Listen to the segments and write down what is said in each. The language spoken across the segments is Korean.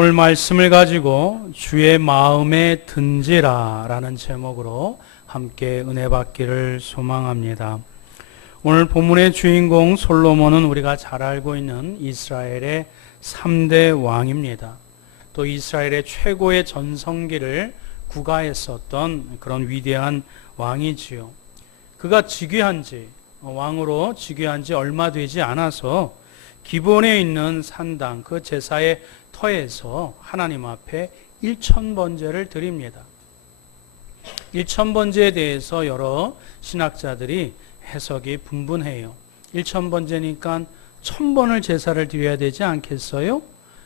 오늘 말씀을 가지고 주의 마음에 든지라 라는 제목으로 함께 은혜 받기를 소망합니다. 오늘 본문의 주인공 솔로몬은 우리가 잘 알고 있는 이스라엘의 3대 왕입니다. 또 이스라엘의 최고의 전성기를 구가했었던 그런 위대한 왕이지요. 그가 왕으로 즉위한 지 얼마 되지 않아서 기본에 있는 산당 그 제사의 터에서 하나님 앞에 1000번제를 드립니다. 1000번제에 대해서 여러 신학자들이 해석이 분분해요. 1000번제니까 1000번을 제사를 드려야 되지 않겠어요?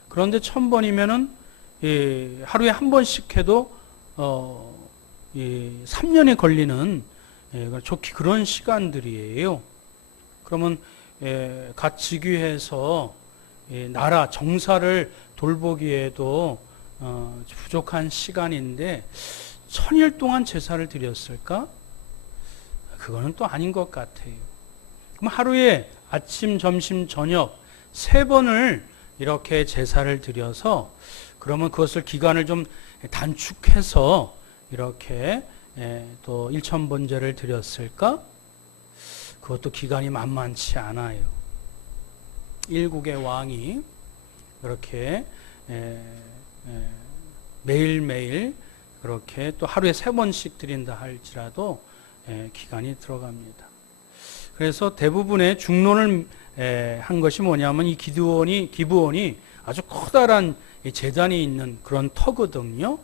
그런데 1000번이면은 하루에 한 번씩 해도 3년이 걸리는 좋게 그런 시간들이에요. 그러면 갓 즉위해서 나라 정사를 돌보기에도 부족한 시간인데 1000일 동안 제사를 드렸을까? 그거는 또 아닌 것 같아요. 그럼 하루에 아침, 점심, 저녁 3번을 이렇게 제사를 드려서 그러면 그것을 기간을 좀 단축해서 이렇게 또 1000번제를 드렸을까? 그것도 기간이 만만치 않아요. 일국의 왕이 그렇게 매일매일 그렇게 또 하루에 3번씩 드린다 할지라도 기간이 들어갑니다. 그래서 대부분의 중론을 한 것이 뭐냐면 이 기브온이 아주 커다란 제단이 있는 그런 터거든요.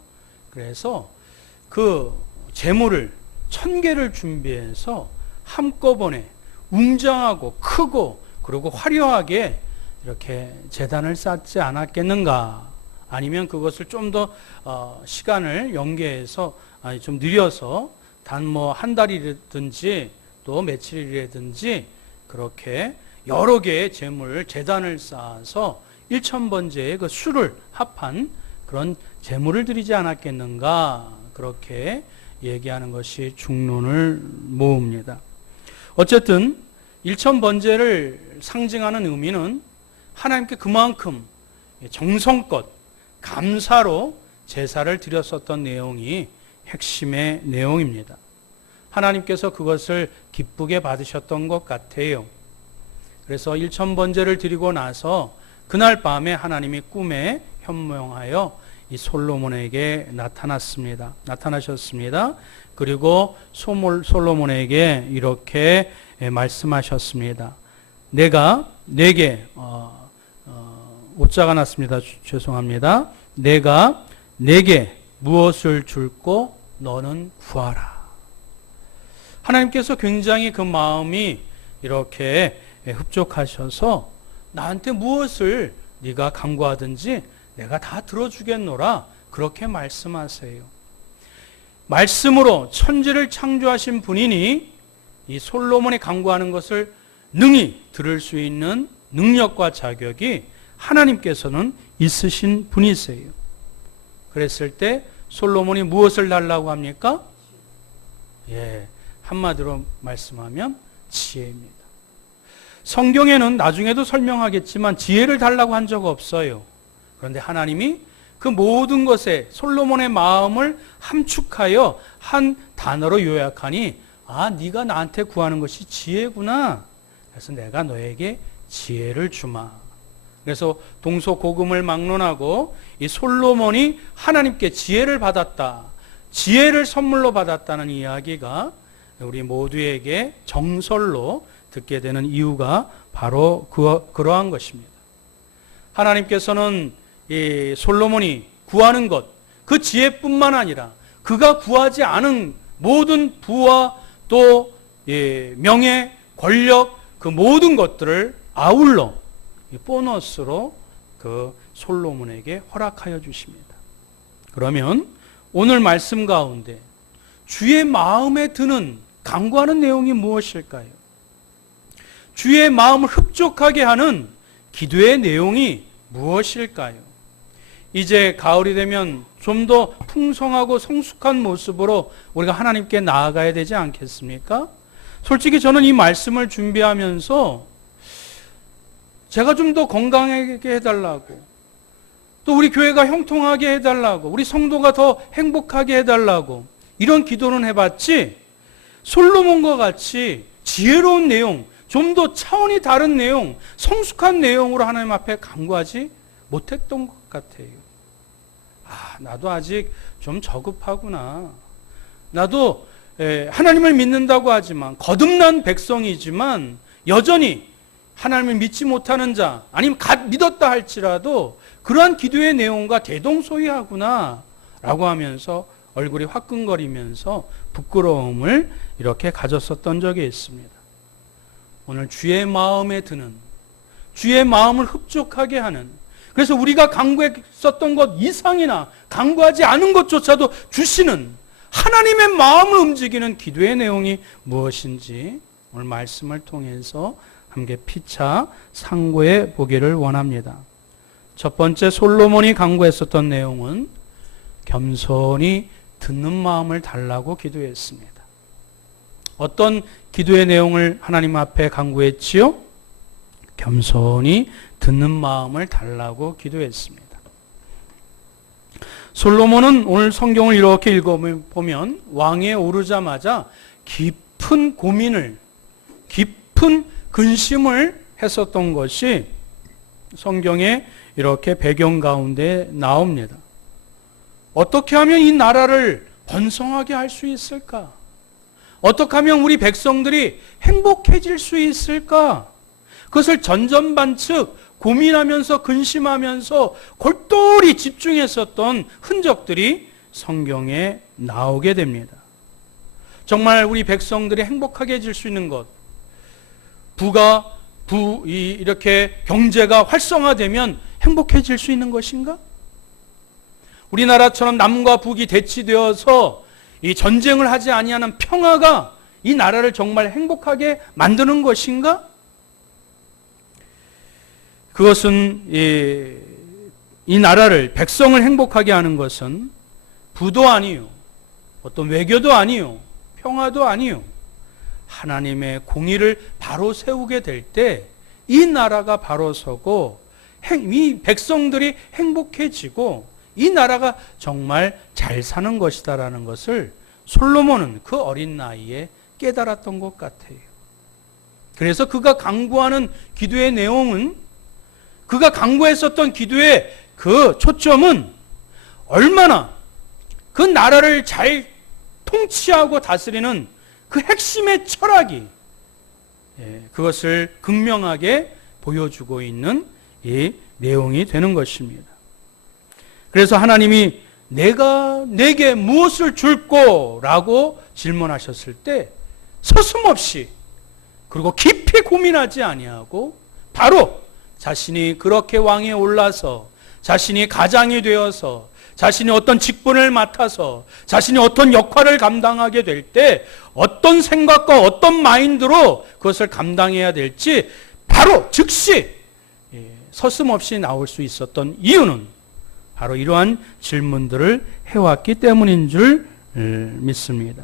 그래서 그 제물을 1000개를 준비해서 한꺼번에 웅장하고 크고 그리고 화려하게 이렇게 제단을 쌓지 않았겠는가? 아니면 그것을 좀 더 시간을 연계해서 좀 느려서 단 한 달이라든지 또 며칠이라든지 그렇게 여러 개의 제단을 쌓아서 1000번제의 그 수를 합한 그런 제물을 드리지 않았겠는가? 그렇게 얘기하는 것이 중론을 모읍니다. 어쨌든 1000번제를 상징하는 의미는 하나님께 그만큼 정성껏 감사로 제사를 드렸었던 내용이 핵심의 내용입니다. 하나님께서 그것을 기쁘게 받으셨던 것 같아요. 그래서 1000번제를 드리고 나서 그날 밤에 하나님이 꿈에 현몽하여 이 솔로몬에게 나타나셨습니다. 그리고 솔로몬에게 이렇게 말씀하셨습니다. 내가 내게 오자가 났습니다. 죄송합니다. 내가 내게 무엇을 줄고 너는 구하라. 하나님께서 굉장히 그 마음이 이렇게 흡족하셔서 나한테 무엇을 네가 간구하든지 내가 다 들어주겠노라 그렇게 말씀하세요. 말씀으로 천지를 창조하신 분이니 이 솔로몬이 간구하는 것을 능히 들을 수 있는 능력과 자격이 하나님께서는 있으신 분이세요. 그랬을 때 솔로몬이 무엇을 달라고 합니까? 한마디로 말씀하면 지혜입니다. 성경에는 나중에도 설명하겠지만 지혜를 달라고 한 적 없어요. 그런데 하나님이 그 모든 것에 솔로몬의 마음을 함축하여 한 단어로 요약하니 네가 나한테 구하는 것이 지혜구나. 그래서 내가 너에게 지혜를 주마. 그래서 동서고금을 막론하고 이 솔로몬이 하나님께 지혜를 받았다. 지혜를 선물로 받았다는 이야기가 우리 모두에게 정설로 듣게 되는 이유가 바로 그러한 것입니다. 하나님께서는 이 솔로몬이 구하는 것, 그 지혜뿐만 아니라 그가 구하지 않은 모든 부와 또 명예, 권력, 그 모든 것들을 아울러 보너스로 그 솔로몬에게 허락하여 주십니다. 그러면 오늘 말씀 가운데 주의 마음에 드는 간구하는 내용이 무엇일까요? 주의 마음을 흡족하게 하는 기도의 내용이 무엇일까요? 이제 가을이 되면 좀 더 풍성하고 성숙한 모습으로 우리가 하나님께 나아가야 되지 않겠습니까? 솔직히 저는 이 말씀을 준비하면서 제가 좀 더 건강하게 해달라고 또 우리 교회가 형통하게 해달라고, 우리 성도가 더 행복하게 해달라고 이런 기도는 해봤지, 솔로몬과 같이 지혜로운 내용, 좀 더 차원이 다른 내용, 성숙한 내용으로 하나님 앞에 간구하지 못했던 것 같아요. 나도 아직 좀 저급하구나. 나도 하나님을 믿는다고 하지만, 거듭난 백성이지만 여전히 하나님을 믿지 못하는 자, 아니면 믿었다 할지라도 그러한 기도의 내용과 대동소이하구나 라고 하면서 얼굴이 화끈거리면서 부끄러움을 이렇게 가졌었던 적이 있습니다. 오늘 주의 마음에 드는, 주의 마음을 흡족하게 하는, 그래서 우리가 간구했었던 것 이상이나 간구하지 않은 것조차도 주시는 하나님의 마음을 움직이는 기도의 내용이 무엇인지 오늘 말씀을 통해서 함께 피차 상고해 보기를 원합니다. 첫 번째, 솔로몬이 간구했었던 내용은 겸손히 듣는 마음을 달라고 기도했습니다. 어떤 기도의 내용을 하나님 앞에 간구했지요? 겸손히 듣는 마음을 달라고 기도했습니다. 솔로몬은 오늘 성경을 이렇게 읽어보면 왕위에 오르자마자 깊은 고민을, 깊은 근심을 했었던 것이 성경에 이렇게 배경 가운데 나옵니다. 어떻게 하면 이 나라를 번성하게 할 수 있을까? 어떻게 하면 우리 백성들이 행복해질 수 있을까? 그것을 전전반측 고민하면서 근심하면서 골똘히 집중했었던 흔적들이 성경에 나오게 됩니다. 정말 우리 백성들이 행복하게 해질 수 있는 것, 이렇게 경제가 활성화되면 행복해질 수 있는 것인가? 우리나라처럼 남과 북이 대치되어서 이 전쟁을 하지 아니하는 평화가 이 나라를 정말 행복하게 만드는 것인가? 그것은 이 나라를, 백성을 행복하게 하는 것은 부도 아니요, 어떤 외교도 아니요, 평화도 아니요, 하나님의 공의를 바로 세우게 될 때 이 나라가 바로 서고 이 백성들이 행복해지고 이 나라가 정말 잘 사는 것이다라는 것을 솔로몬은 그 어린 나이에 깨달았던 것 같아요. 그래서 그가 간구하는 기도의 내용은, 그가 간구했었던 기도의 그 초점은 얼마나 그 나라를 잘 통치하고 다스리는 그 핵심의 철학이 그것을 극명하게 보여주고 있는 이 내용이 되는 것입니다. 그래서 하나님이 내가 내게 무엇을 줄꼬? 라고 질문하셨을 때 서슴없이, 그리고 깊이 고민하지 아니하고 바로 자신이 그렇게 왕위에 올라서, 자신이 가장이 되어서, 자신이 어떤 직분을 맡아서, 자신이 어떤 역할을 감당하게 될 때 어떤 생각과 어떤 마인드로 그것을 감당해야 될지 바로 즉시 서슴없이 나올 수 있었던 이유는 바로 이러한 질문들을 해왔기 때문인 줄 믿습니다.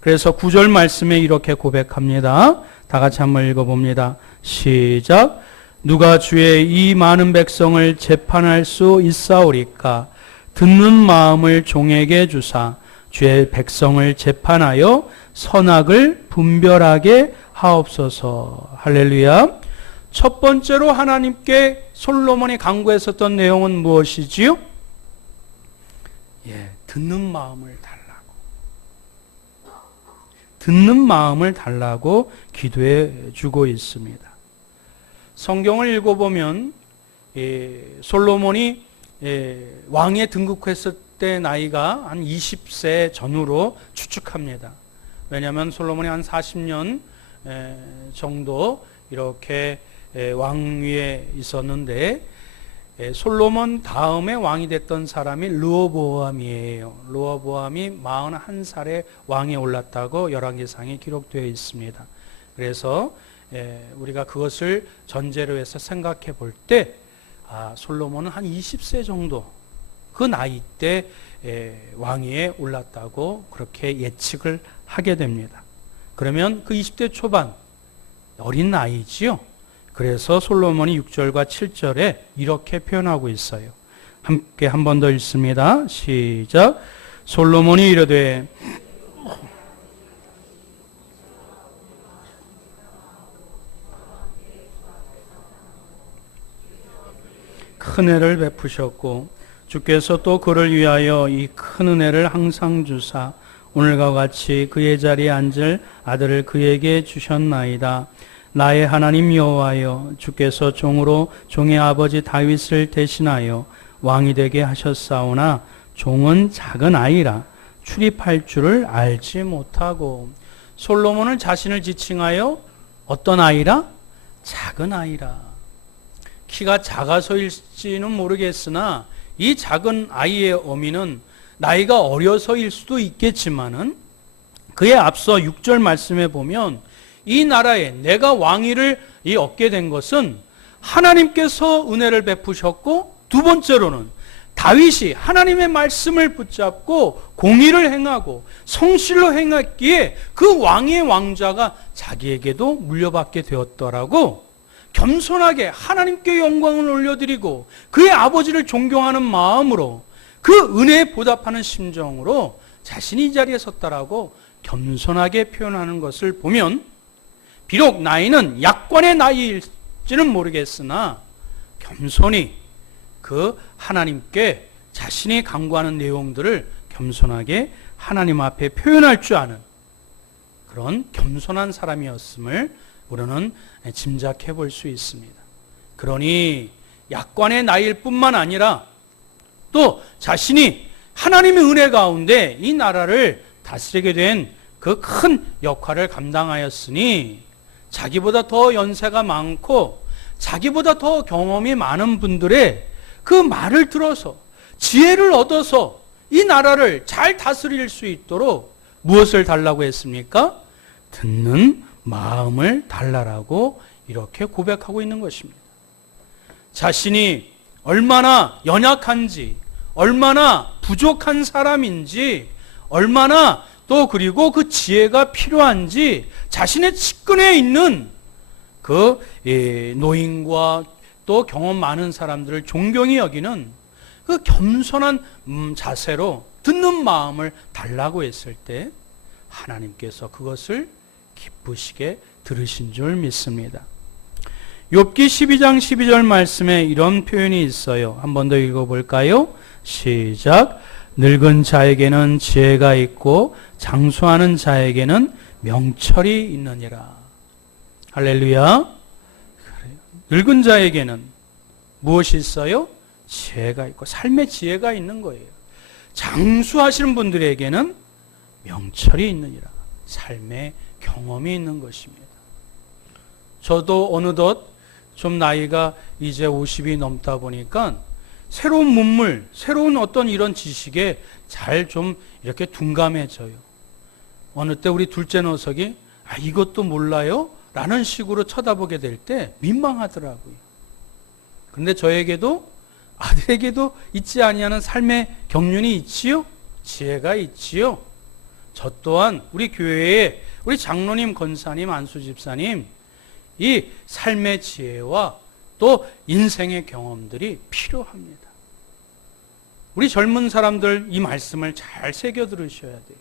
그래서 9절 말씀에 이렇게 고백합니다. 다 같이 한번 읽어봅니다. 시작. 누가 주의 이 많은 백성을 재판할 수 있사오리까? 듣는 마음을 종에게 주사 주의 백성을 재판하여 선악을 분별하게 하옵소서. 할렐루야. 첫 번째로 하나님께 솔로몬이 간구했었던 내용은 무엇이지요? 듣는 마음을 달라고. 듣는 마음을 달라고 기도해 주고 있습니다. 성경을 읽어보면 솔로몬이 왕에 등극했을 때 나이가 한 20세 전후로 추측합니다. 왜냐하면 솔로몬이 한 40년 정도 이렇게 왕위에 있었는데, 솔로몬 다음에 왕이 됐던 사람이 르호보암이에요. 르호보암이 41살에 왕에 올랐다고 열왕기상에 기록되어 있습니다. 그래서 우리가 그것을 전제로 해서 생각해 볼 때 솔로몬은 한 20세 정도 그 나이 때 왕위에 올랐다고 그렇게 예측을 하게 됩니다. 그러면 그 20대 초반, 어린 나이지요. 그래서 솔로몬이 6절과 7절에 이렇게 표현하고 있어요. 함께 한 번 더 읽습니다. 시작. 솔로몬이 이르되 큰 은혜를 베푸셨고 주께서 또 그를 위하여 이 큰 은혜를 항상 주사 오늘과 같이 그의 자리에 앉을 아들을 그에게 주셨나이다. 나의 하나님 여호와여, 주께서 종으로 종의 아버지 다윗을 대신하여 왕이 되게 하셨사오나 종은 작은 아이라 출입할 줄을 알지 못하고. 솔로몬을 자신을 지칭하여 어떤 아이라? 작은 아이라. 키가 작아서일지는 모르겠으나 이 작은 아이의 의미는 나이가 어려서일 수도 있겠지만은 그에 앞서 6절 말씀에 보면 이 나라에 내가 왕위를 얻게 된 것은 하나님께서 은혜를 베푸셨고, 두 번째로는 다윗이 하나님의 말씀을 붙잡고 공의를 행하고 성실로 행했기에 그 왕의 왕좌가 자기에게도 물려받게 되었더라고. 겸손하게 하나님께 영광을 올려드리고 그의 아버지를 존경하는 마음으로 그 은혜에 보답하는 심정으로 자신이 이 자리에 섰다라고 겸손하게 표현하는 것을 보면, 비록 나이는 약관의 나이일지는 모르겠으나 겸손히 그 하나님께 자신이 강구하는 내용들을 겸손하게 하나님 앞에 표현할 줄 아는 그런 겸손한 사람이었음을 우리는 짐작해 볼 수 있습니다. 그러니 약관의 나이일 뿐만 아니라 또 자신이 하나님의 은혜 가운데 이 나라를 다스리게 된 그 큰 역할을 감당하였으니 자기보다 더 연세가 많고 자기보다 더 경험이 많은 분들의 그 말을 들어서 지혜를 얻어서 이 나라를 잘 다스릴 수 있도록 무엇을 달라고 했습니까? 듣는 마음을 달라라고 이렇게 고백하고 있는 것입니다. 자신이 얼마나 연약한지, 얼마나 부족한 사람인지, 얼마나 또 그리고 그 지혜가 필요한지 자신의 측근에 있는 그 노인과 또 경험 많은 사람들을 존경히 여기는 그 겸손한 자세로 듣는 마음을 달라고 했을 때 하나님께서 그것을 기쁘시게 들으신 줄 믿습니다. 욥기 12장 12절 말씀에 이런 표현이 있어요. 한 번 더 읽어볼까요? 시작. 늙은 자에게는 지혜가 있고 장수하는 자에게는 명철이 있느니라. 할렐루야. 늙은 자에게는 무엇이 있어요? 지혜가 있고 삶의 지혜가 있는 거예요. 장수하시는 분들에게는 명철이 있느니라. 삶의 경험이 있는 것입니다. 저도 어느덧 좀 나이가 이제 50이 넘다 보니까 새로운 문물, 새로운 어떤 이런 지식에 잘 좀 이렇게 둔감해져요. 어느 때 우리 둘째 녀석이 이것도 몰라요? 라는 식으로 쳐다보게 될 때 민망하더라고요. 그런데 저에게도 아들에게도 있지 아니하는 삶의 경륜이 있지요? 지혜가 있지요? 저 또한 우리 교회에 우리 장로님, 권사님, 안수 집사님 이 삶의 지혜와 또 인생의 경험들이 필요합니다. 우리 젊은 사람들 이 말씀을 잘 새겨 들으셔야 돼요.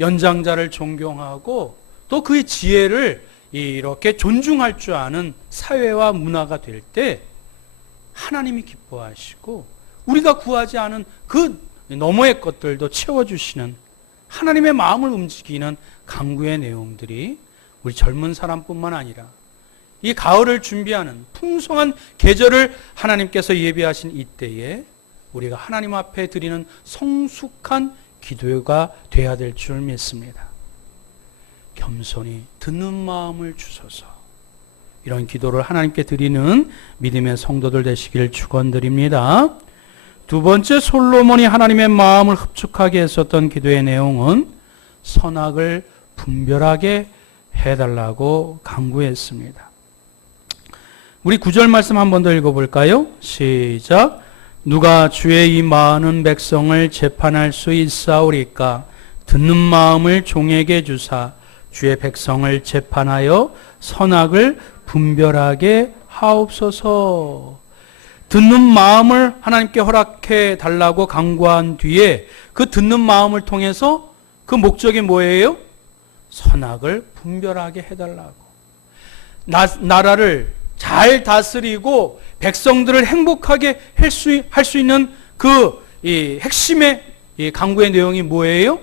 연장자를 존경하고 또 그의 지혜를 이렇게 존중할 줄 아는 사회와 문화가 될 때 하나님이 기뻐하시고 우리가 구하지 않은 그 너머의 것들도 채워주시는 하나님의 마음을 움직이는 강구의 내용들이 우리 젊은 사람뿐만 아니라 이 가을을 준비하는 풍성한 계절을 하나님께서 예비하신 이때에 우리가 하나님 앞에 드리는 성숙한 기도가 되어야 될 줄 믿습니다. 겸손히 듣는 마음을 주소서. 이런 기도를 하나님께 드리는 믿음의 성도들 되시길 축원드립니다. 두 번째, 솔로몬이 하나님의 마음을 흡축하게 했었던 기도의 내용은 선악을 분별하게 해달라고 간구했습니다. 우리 9절 말씀 한 번 더 읽어볼까요? 시작. 누가 주의 이 많은 백성을 재판할 수 있사오리까? 듣는 마음을 종에게 주사 주의 백성을 재판하여 선악을 분별하게 하옵소서. 듣는 마음을 하나님께 허락해 달라고 간구한 뒤에 그 듣는 마음을 통해서 그 목적이 뭐예요? 선악을 분별하게 해달라고. 나라를 잘 다스리고 백성들을 행복하게 할 수 있는 그 핵심의 간구의 내용이 뭐예요?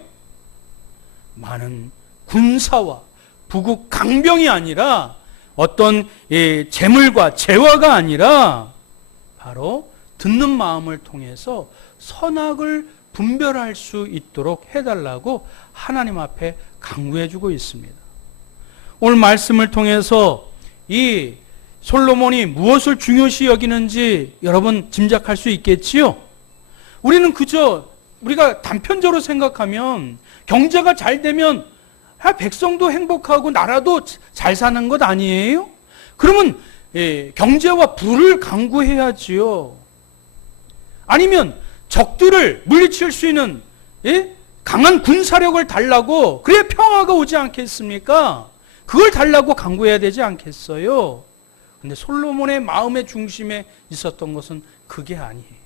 많은 군사와 부국 강병이 아니라 어떤 재물과 재화가 아니라 바로 듣는 마음을 통해서 선악을 분별할 수 있도록 해달라고 하나님 앞에 간구해주고 있습니다. 오늘 말씀을 통해서 이 솔로몬이 무엇을 중요시 여기는지 여러분 짐작할 수 있겠지요? 우리는 그저 우리가 단편적으로 생각하면 경제가 잘 되면 백성도 행복하고 나라도 잘 사는 것 아니에요? 그러면 경제와 부를 강구해야지요. 아니면 적들을 물리칠 수 있는 강한 군사력을 달라고, 그래야 평화가 오지 않겠습니까? 그걸 달라고 강구해야 되지 않겠어요? 근데 솔로몬의 마음의 중심에 있었던 것은 그게 아니에요.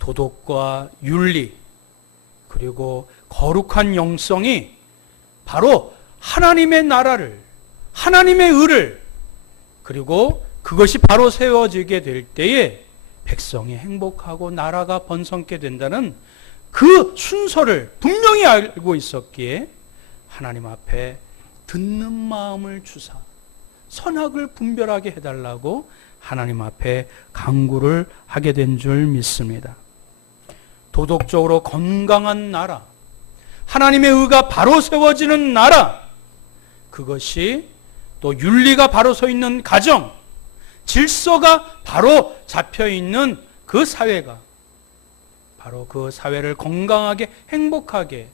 도덕과 윤리, 그리고 거룩한 영성이 바로 하나님의 나라를, 하나님의 의를, 그리고 그것이 바로 세워지게 될 때에 백성이 행복하고 나라가 번성게 된다는 그 순서를 분명히 알고 있었기에 하나님 앞에 듣는 마음을 주사 선악을 분별하게 해달라고 하나님 앞에 간구를 하게 된 줄 믿습니다. 도덕적으로 건강한 나라, 하나님의 의가 바로 세워지는 나라, 그것이 또 윤리가 바로 서 있는 가정, 질서가 바로 잡혀 있는 그 사회가, 바로 그 사회를 건강하게 행복하게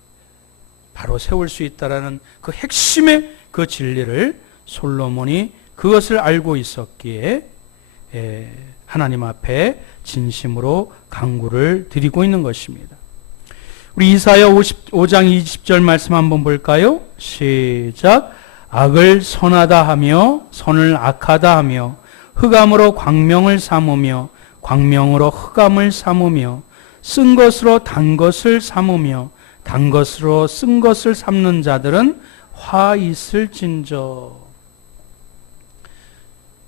바로 세울 수 있다라는 그 핵심의 그 진리를 솔로몬이 그것을 알고 있었기에 하나님 앞에 진심으로 간구를 드리고 있는 것입니다. 우리 이사야 55장 20절 말씀 한번 볼까요? 시작. 악을 선하다 하며 선을 악하다 하며 흑암으로 광명을 삼으며 광명으로 흑암을 삼으며 쓴 것으로 단 것을 삼으며 단 것으로 쓴 것을 삼는 자들은 화 있을진저.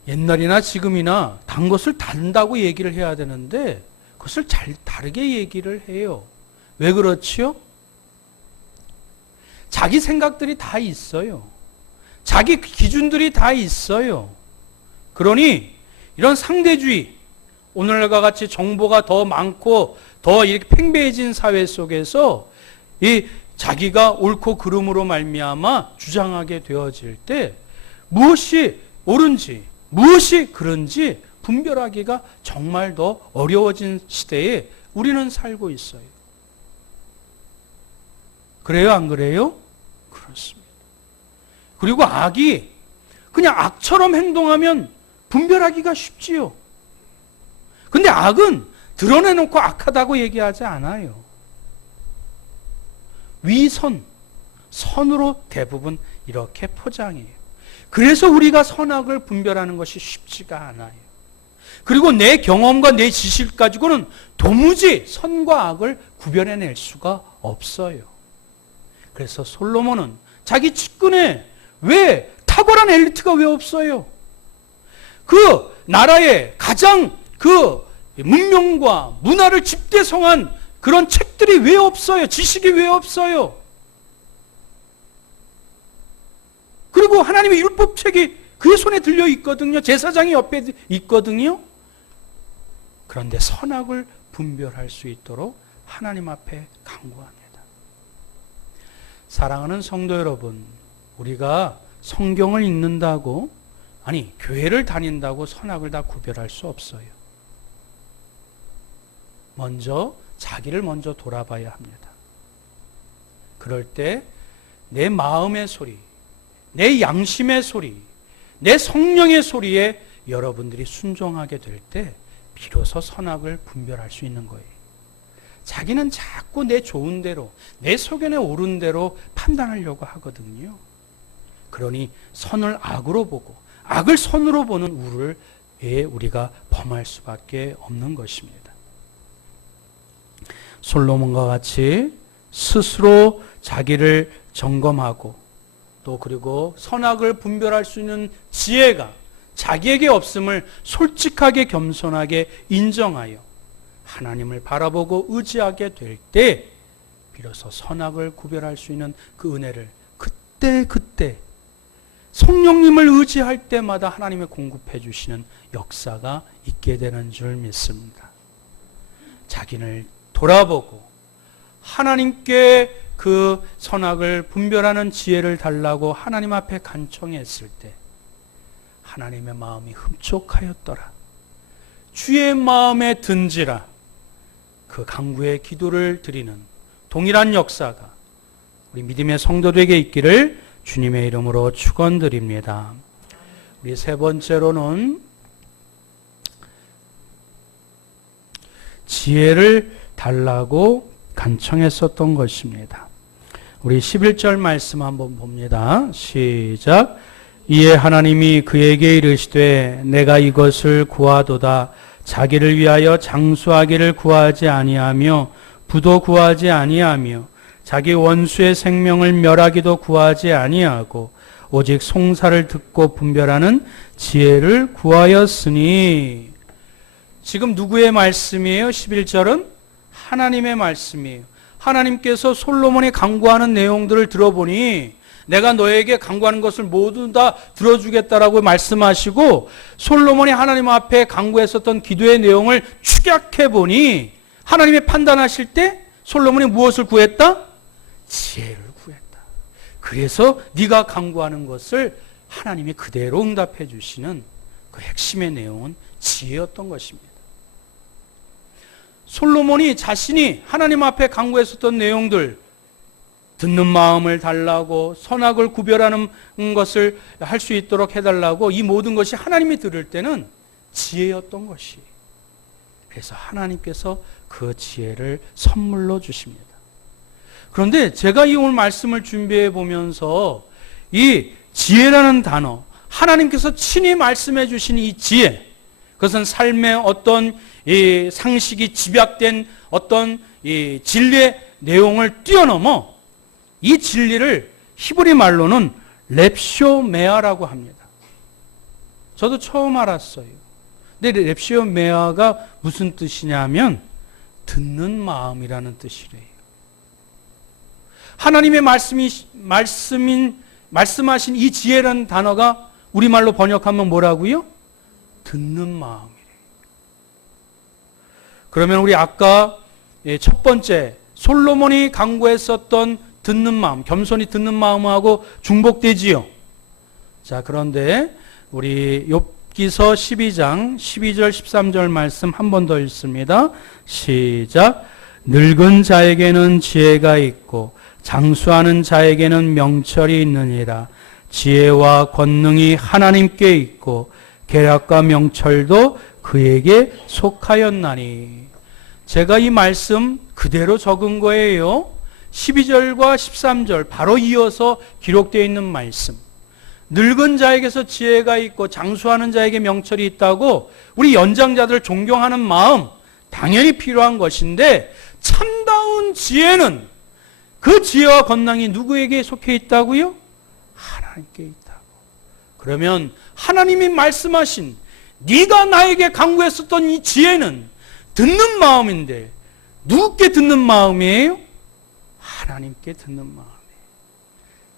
옛날이나 지금이나 단 것을 단다고 얘기를 해야 되는데 그것을 잘 다르게 얘기를 해요. 왜 그렇지요? 자기 생각들이 다 있어요. 자기 기준들이 다 있어요. 그러니 이런 상대주의, 오늘과 같이 정보가 더 많고 더 이렇게 팽배해진 사회 속에서 이 자기가 옳고 그름으로 말미암아 주장하게 되어질 때 무엇이 옳은지 무엇이 그런지 분별하기가 정말 더 어려워진 시대에 우리는 살고 있어요. 그래요, 안 그래요? 그렇습니다. 그리고 악이 그냥 악처럼 행동하면 분별하기가 쉽지요. 근데 악은 드러내놓고 악하다고 얘기하지 않아요. 위선, 선으로 대부분 이렇게 포장해요. 그래서 우리가 선악을 분별하는 것이 쉽지가 않아요. 그리고 내 경험과 내 지식 가지고는 도무지 선과 악을 구별해낼 수가 없어요. 그래서 솔로몬은 자기 측근에 왜 탁월한 엘리트가 왜 없어요? 그 나라의 가장 그 문명과 문화를 집대성한 그런 책들이 왜 없어요? 지식이 왜 없어요? 그리고 하나님의 율법책이 그의 손에 들려 있거든요. 제사장이 옆에 있거든요. 그런데 선악을 분별할 수 있도록 하나님 앞에 간구합니다. 사랑하는 성도 여러분, 우리가 성경을 읽는다고, 아니 교회를 다닌다고 선악을 다 구별할 수 없어요. 먼저 자기를 먼저 돌아봐야 합니다. 그럴 때 내 마음의 소리, 내 양심의 소리, 내 성령의 소리에 여러분들이 순종하게 될 때 비로소 선악을 분별할 수 있는 거예요. 자기는 자꾸 내 좋은 대로, 내 소견에 옳은 대로 판단하려고 하거든요. 그러니 선을 악으로 보고 악을 선으로 보는 우를 우리가 범할 수밖에 없는 것입니다. 솔로몬과 같이 스스로 자기를 점검하고 또 그리고 선악을 분별할 수 있는 지혜가 자기에게 없음을 솔직하게 겸손하게 인정하여 하나님을 바라보고 의지하게 될 때 비로소 선악을 구별할 수 있는 그 은혜를 그때 성령님을 의지할 때마다 하나님의 공급해 주시는 역사가 있게 되는 줄 믿습니다. 자기를 돌아보고 하나님께 그 선악을 분별하는 지혜를 달라고 하나님 앞에 간청했을 때 하나님의 마음이 흡족하였더라. 주의 마음에 든지라. 그 간구의 기도를 드리는 동일한 역사가 우리 믿음의 성도들에게 있기를 주님의 이름으로 축원드립니다. 우리 세 번째로는 지혜를 달라고 간청했었던 것입니다. 우리 11절 말씀 한번 봅니다. 시작. 이에 하나님이 그에게 이르시되 내가 이것을 구하도다. 자기를 위하여 장수하기를 구하지 아니하며 부도 구하지 아니하며 자기 원수의 생명을 멸하기도 구하지 아니하고 오직 송사를 듣고 분별하는 지혜를 구하였으니. 지금 누구의 말씀이에요? 11절은 하나님의 말씀이에요. 하나님께서 솔로몬이 간구하는 내용들을 들어보니 내가 너에게 간구하는 것을 모두 다 들어주겠다라고 말씀하시고 솔로몬이 하나님 앞에 간구했었던 기도의 내용을 축약해 보니 하나님이 판단하실 때 솔로몬이 무엇을 구했다? 지혜를 구했다. 그래서 네가 간구하는 것을 하나님이 그대로 응답해 주시는 그 핵심의 내용은 지혜였던 것입니다. 솔로몬이 자신이 하나님 앞에 간구했었던 내용들, 듣는 마음을 달라고 선악을 구별하는 것을 할 수 있도록 해달라고 이 모든 것이 하나님이 들을 때는 지혜였던 것이. 그래서 하나님께서 그 지혜를 선물로 주십니다. 그런데 제가 이 오늘 말씀을 준비해 보면서 이 지혜라는 단어, 하나님께서 친히 말씀해 주신 이 지혜, 그것은 삶의 어떤 이 상식이 집약된 어떤 이 진리의 내용을 뛰어넘어 이 진리를 히브리 말로는 렙쇼메아라고 합니다. 저도 처음 알았어요. 근데 렙쇼메아가 무슨 뜻이냐면 듣는 마음이라는 뜻이래요. 하나님의 말씀하신 이 지혜라는 단어가 우리말로 번역하면 뭐라고요? 듣는 마음이래요. 그러면 우리 아까 첫 번째 솔로몬이 간구했었던 듣는 마음, 겸손히 듣는 마음하고 중복되지요. 자, 그런데 우리 욥기서 12장 12절 13절 말씀 한 번 더 읽습니다. 시작. 늙은 자에게는 지혜가 있고 장수하는 자에게는 명철이 있느니라. 지혜와 권능이 하나님께 있고 계략과 명철도 그에게 속하였나니. 제가 이 말씀 그대로 적은 거예요. 12절과 13절 바로 이어서 기록되어 있는 말씀. 늙은 자에게서 지혜가 있고 장수하는 자에게 명철이 있다고 우리 연장자들 존경하는 마음 당연히 필요한 것인데 참다운 지혜는 그 지혜와 권능이 누구에게 속해 있다고요? 하나님께 있다고. 그러면 하나님이 말씀하신 네가 나에게 간구했었던 이 지혜는 듣는 마음인데 누구께 듣는 마음이에요? 하나님께 듣는 마음이에요.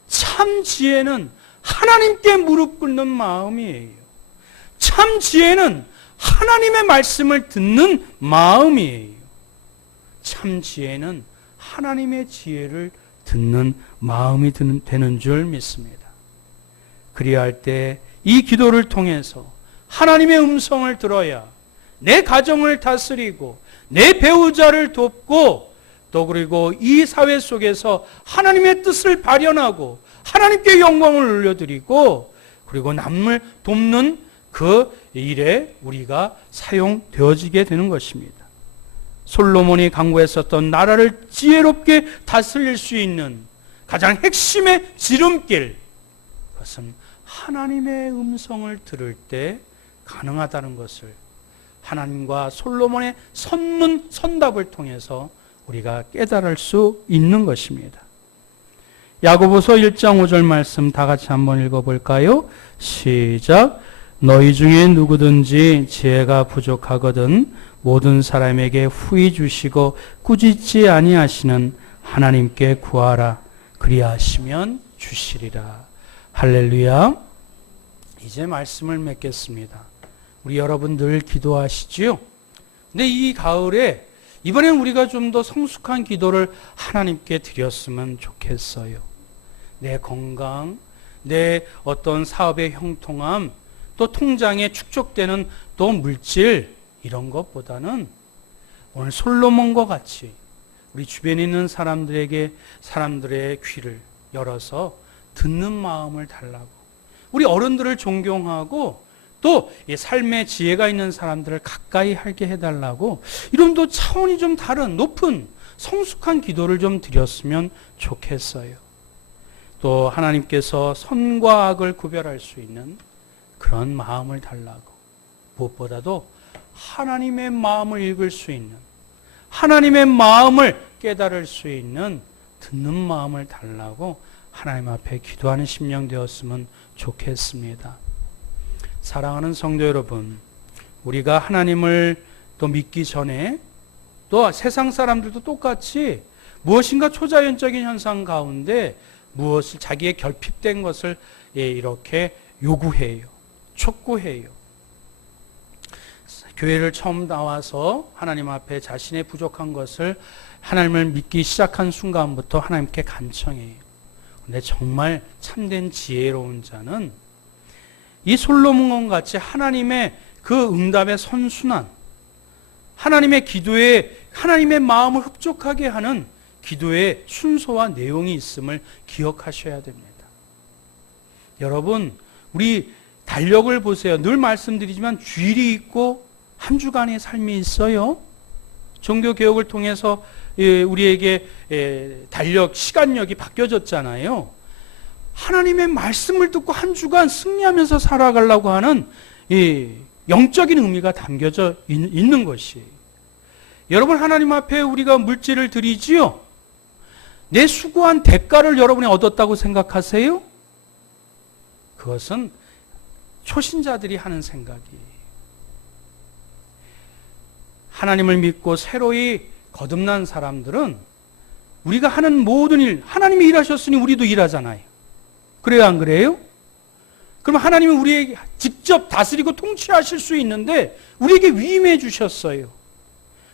참 지혜는 하나님께 무릎 꿇는 마음이에요. 참 지혜는 하나님의 말씀을 듣는 마음이에요. 참 지혜는 하나님의 지혜를 듣는 마음이 되는 줄 믿습니다. 그리할 때 이 기도를 통해서 하나님의 음성을 들어야 내 가정을 다스리고 내 배우자를 돕고 또 그리고 이 사회 속에서 하나님의 뜻을 발현하고 하나님께 영광을 올려드리고 그리고 남을 돕는 그 일에 우리가 사용되어지게 되는 것입니다. 솔로몬이 간구했었던 나라를 지혜롭게 다스릴 수 있는 가장 핵심의 지름길, 그것은 하나님의 음성을 들을 때 가능하다는 것을 하나님과 솔로몬의 선답을 통해서 우리가 깨달을 수 있는 것입니다. 야고보서 1장 5절 말씀 다 같이 한번 읽어볼까요? 시작. 너희 중에 누구든지 지혜가 부족하거든 모든 사람에게 후히 주시고 꾸짖지 아니하시는 하나님께 구하라. 그리하시면 주시리라. 할렐루야. 이제 말씀을 맺겠습니다. 우리 여러분 늘 기도하시지요? 근데 이 가을에 이번엔 우리가 좀 더 성숙한 기도를 하나님께 드렸으면 좋겠어요. 내 건강, 내 어떤 사업의 형통함, 또 통장에 축적되는 또 물질, 이런 것보다는 오늘 솔로몬과 같이 우리 주변에 있는 사람들의 귀를 열어서 듣는 마음을 달라고, 우리 어른들을 존경하고 또 삶의 지혜가 있는 사람들을 가까이 하게 해달라고, 이런 또 차원이 좀 다른 높은 성숙한 기도를 좀 드렸으면 좋겠어요. 또 하나님께서 선과 악을 구별할 수 있는 그런 마음을 달라고, 무엇보다도 하나님의 마음을 읽을 수 있는, 하나님의 마음을 깨달을 수 있는 듣는 마음을 달라고 하나님 앞에 기도하는 심령 되었으면 좋겠습니다. 사랑하는 성도 여러분, 우리가 하나님을 또 믿기 전에 또 세상 사람들도 똑같이 무엇인가 초자연적인 현상 가운데 무엇을 자기의 결핍된 것을 이렇게 요구해요. 촉구해요. 교회를 처음 나와서 하나님 앞에 자신의 부족한 것을 하나님을 믿기 시작한 순간부터 하나님께 간청해요. 근데 정말 참된 지혜로운 자는 이 솔로몬과 같이 하나님의 그 응답의 선순환, 하나님의 기도에 하나님의 마음을 흡족하게 하는 기도의 순서와 내용이 있음을 기억하셔야 됩니다. 여러분, 우리 달력을 보세요. 늘 말씀드리지만 주일이 있고 한 주간의 삶이 있어요. 종교개혁을 통해서 우리에게 달력, 시간력이 바뀌어졌잖아요. 하나님의 말씀을 듣고 한 주간 승리하면서 살아가려고 하는 영적인 의미가 담겨져 있는 것이에요. 여러분, 하나님 앞에 우리가 물질을 드리지요? 내 수고한 대가를 여러분이 얻었다고 생각하세요? 그것은 초신자들이 하는 생각이에요. 하나님을 믿고 새로이 거듭난 사람들은 우리가 하는 모든 일, 하나님이 일하셨으니 우리도 일하잖아요. 그래요, 안 그래요? 그럼 하나님은 우리에게 직접 다스리고 통치하실 수 있는데 우리에게 위임해 주셨어요.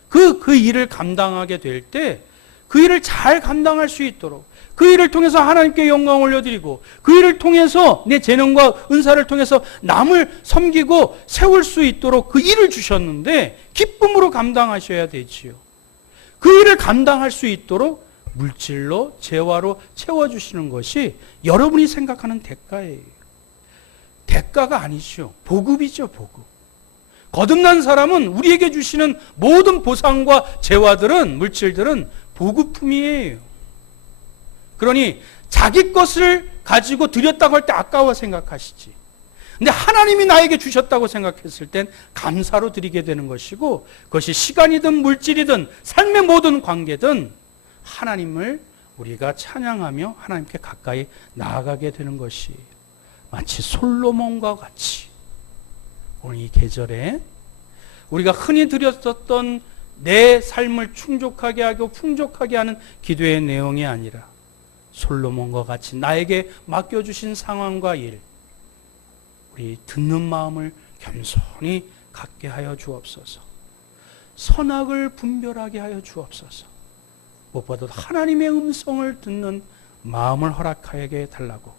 그 일을 감당하게 될 때 그 일을 잘 감당할 수 있도록, 그 일을 통해서 하나님께 영광을 올려드리고, 그 일을 통해서 내 재능과 은사를 통해서 남을 섬기고 세울 수 있도록 그 일을 주셨는데 기쁨으로 감당하셔야 되지요. 그 일을 감당할 수 있도록 물질로, 재화로 채워주시는 것이 여러분이 생각하는 대가예요. 대가가 아니죠. 보급이죠, 보급. 거듭난 사람은 우리에게 주시는 모든 보상과 재화들은, 물질들은 보급품이에요. 그러니 자기 것을 가지고 드렸다고 할 때 아까워 생각하시지. 근데 하나님이 나에게 주셨다고 생각했을 땐 감사로 드리게 되는 것이고, 그것이 시간이든 물질이든 삶의 모든 관계든 하나님을 우리가 찬양하며 하나님께 가까이 나아가게 되는 것이 마치 솔로몬과 같이 오늘 이 계절에 우리가 흔히 드렸었던 내 삶을 충족하게 하고 풍족하게 하는 기도의 내용이 아니라 솔로몬과 같이 나에게 맡겨주신 상황과 일, 우리 듣는 마음을 겸손히 갖게 하여 주옵소서. 선악을 분별하게 하여 주옵소서. 무엇보다도 하나님의 음성을 듣는 마음을 허락하게 달라고,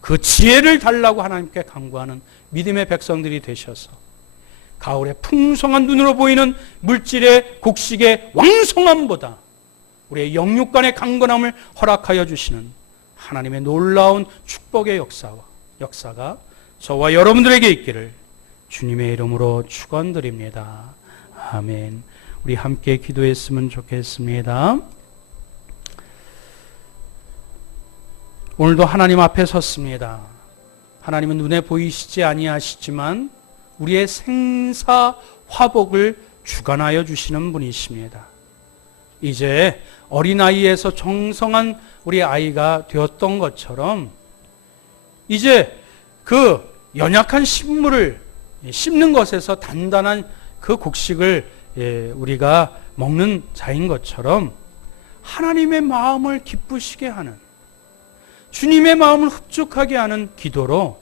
그 지혜를 달라고 하나님께 간구하는 믿음의 백성들이 되셔서 가을에 풍성한 눈으로 보이는 물질의 곡식의 왕성함보다 우리의 영육간의 강건함을 허락하여 주시는 하나님의 놀라운 축복의 역사가 저와 여러분들에게 있기를 주님의 이름으로 축원드립니다. 아멘. 우리 함께 기도했으면 좋겠습니다. 오늘도 하나님 앞에 섰습니다. 하나님은 눈에 보이시지 아니하시지만 우리의 생사 화복을 주관하여 주시는 분이십니다. 이제 어린아이에서 정성한 우리 아이가 되었던 것처럼 이제 그 연약한 식물을 씹는 것에서 단단한 그 곡식을 우리가 먹는 자인 것처럼 하나님의 마음을 기쁘시게 하는, 주님의 마음을 흡족하게 하는 기도로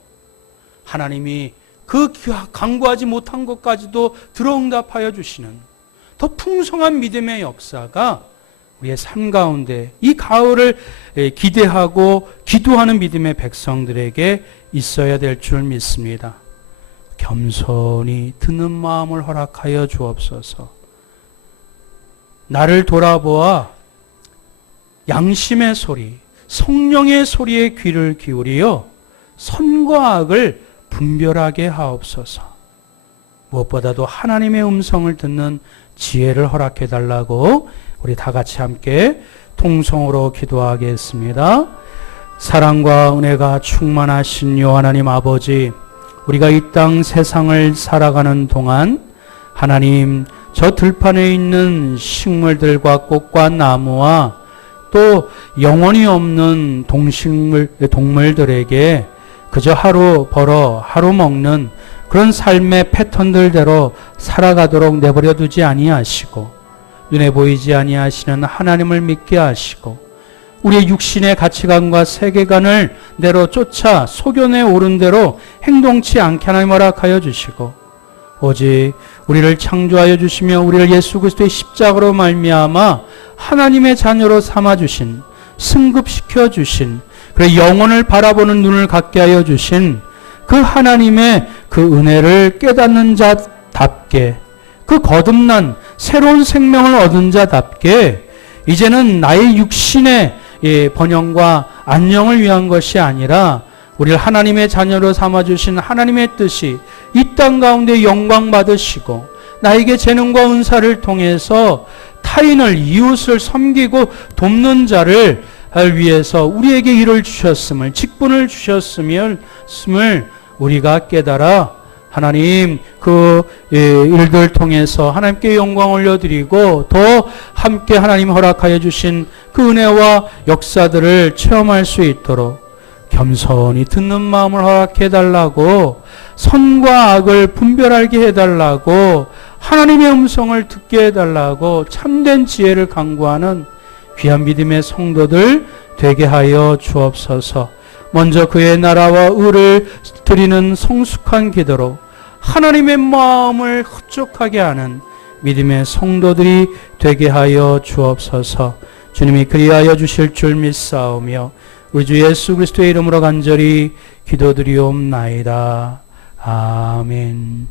하나님이 그 간구하지 못한 것까지도 들어응답하여 주시는 더 풍성한 믿음의 역사가 우리의 삶 가운데 이 가을을 기대하고 기도하는 믿음의 백성들에게 있어야 될 줄 믿습니다. 겸손히 듣는 마음을 허락하여 주옵소서. 나를 돌아보아 양심의 소리, 성령의 소리에 귀를 기울이어 선과 악을 분별하게 하옵소서. 무엇보다도 하나님의 음성을 듣는 지혜를 허락해 달라고 우리 다 같이 함께 통성으로 기도하겠습니다. 사랑과 은혜가 충만하신 요 하나님 아버지, 우리가 이 땅 세상을 살아가는 동안 하나님 저 들판에 있는 식물들과 꽃과 나무와 또 영혼이 없는 동물들에게 그저 하루 벌어 하루 먹는 그런 삶의 패턴들대로 살아가도록 내버려 두지 아니하시고 눈에 보이지 아니하시는 하나님을 믿게 하시고 우리의 육신의 가치관과 세계관을 내로 쫓아 소견에 오른 대로 행동치 않게 하나님 허락하여 주시고 오직 우리를 창조하여 주시며 우리를 예수 그리스도의 십자가로 말미암아 하나님의 자녀로 삼아주신, 승급시켜 주신, 그래 영혼을 바라보는 눈을 갖게 하여 주신 그 하나님의 그 은혜를 깨닫는 자답게, 그 거듭난 새로운 생명을 얻은 자답게 이제는 나의 육신의 번영과 안녕을 위한 것이 아니라 우리를 하나님의 자녀로 삼아주신 하나님의 뜻이 이 땅 가운데 영광 받으시고 나에게 재능과 은사를 통해서 타인을, 이웃을 섬기고 돕는 자를 위해서 우리에게 일을 주셨음을, 직분을 주셨음을 우리가 깨달아 하나님 그 일들 통해서 하나님께 영광 올려드리고 더 함께 하나님 허락하여 주신 그 은혜와 역사들을 체험할 수 있도록 겸손히 듣는 마음을 허락해 달라고, 선과 악을 분별하게 해달라고, 하나님의 음성을 듣게 해달라고 참된 지혜를 강구하는 귀한 믿음의 성도들 되게 하여 주옵소서. 먼저 그의 나라와 의를 드리는 성숙한 기도로 하나님의 마음을 흡족하게 하는 믿음의 성도들이 되게 하여 주옵소서. 주님이 그리하여 주실 줄 믿사오며 우리 주 예수 그리스도의 이름으로 간절히 기도드리옵나이다. 아멘.